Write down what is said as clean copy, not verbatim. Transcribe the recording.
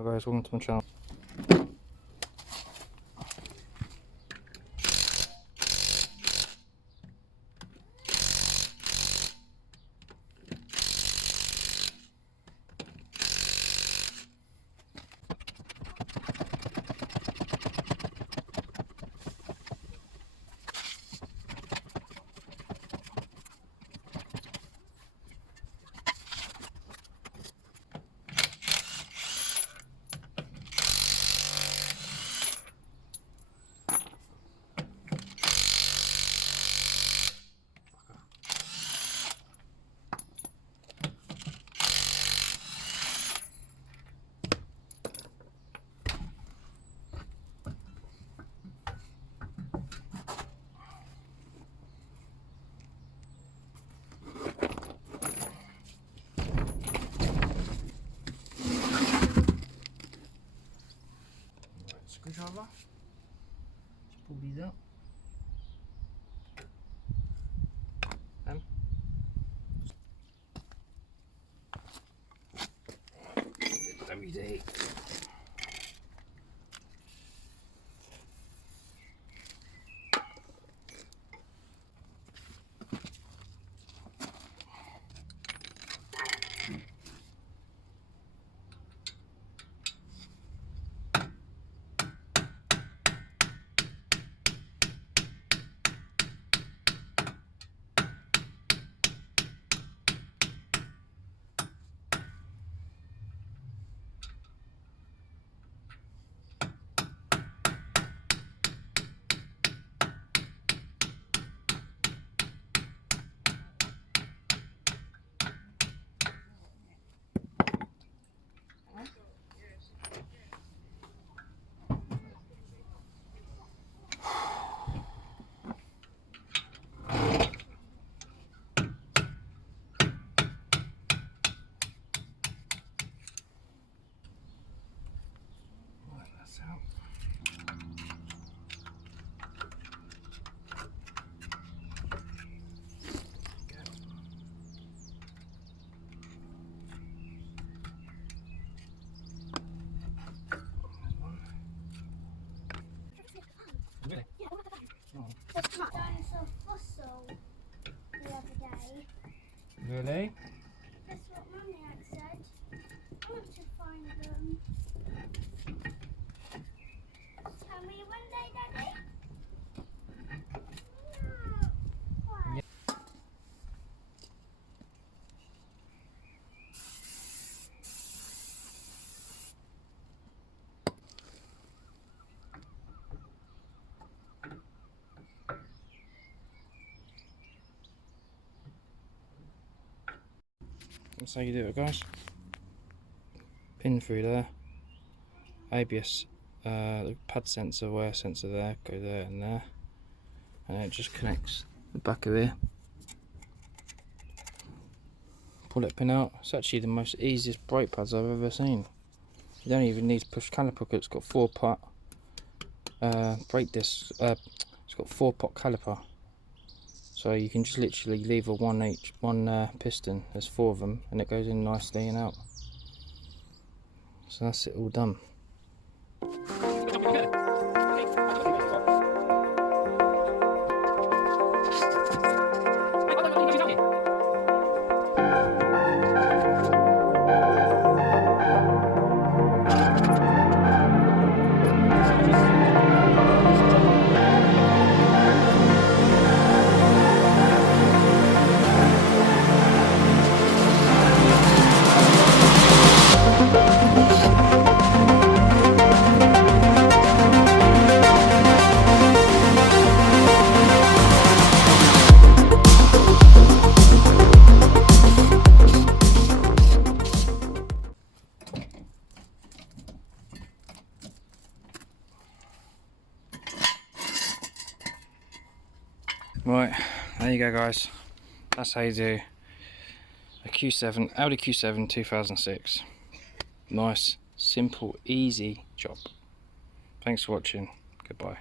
Hi guys, welcome to my channel. Screwdriver, just pull these out. WD. Out. Really? Yeah, look at that. Oh. That's not dinosaur fossil the other day. Really? That's what Mummy had said. I want to find them. Tell me one day, Daddy. No. Why? Yeah. That's how you do it, guys. Pin through there. ABS, the pad sensor, wear sensor there, go there and there. And then it just connects the back of here. Pull that pin out. It's actually the most easiest brake pads I've ever seen. You don't even need to push caliper because it's got 4-pot brake disc. It's got 4-pot caliper, so you can just literally leave a one piston. There's 4 of them, and it goes in nicely and out. So that's it all done. Right, there you go, guys. That's how you do a Q7, Audi Q7 2006. Nice, simple, easy job. Thanks for watching. Goodbye.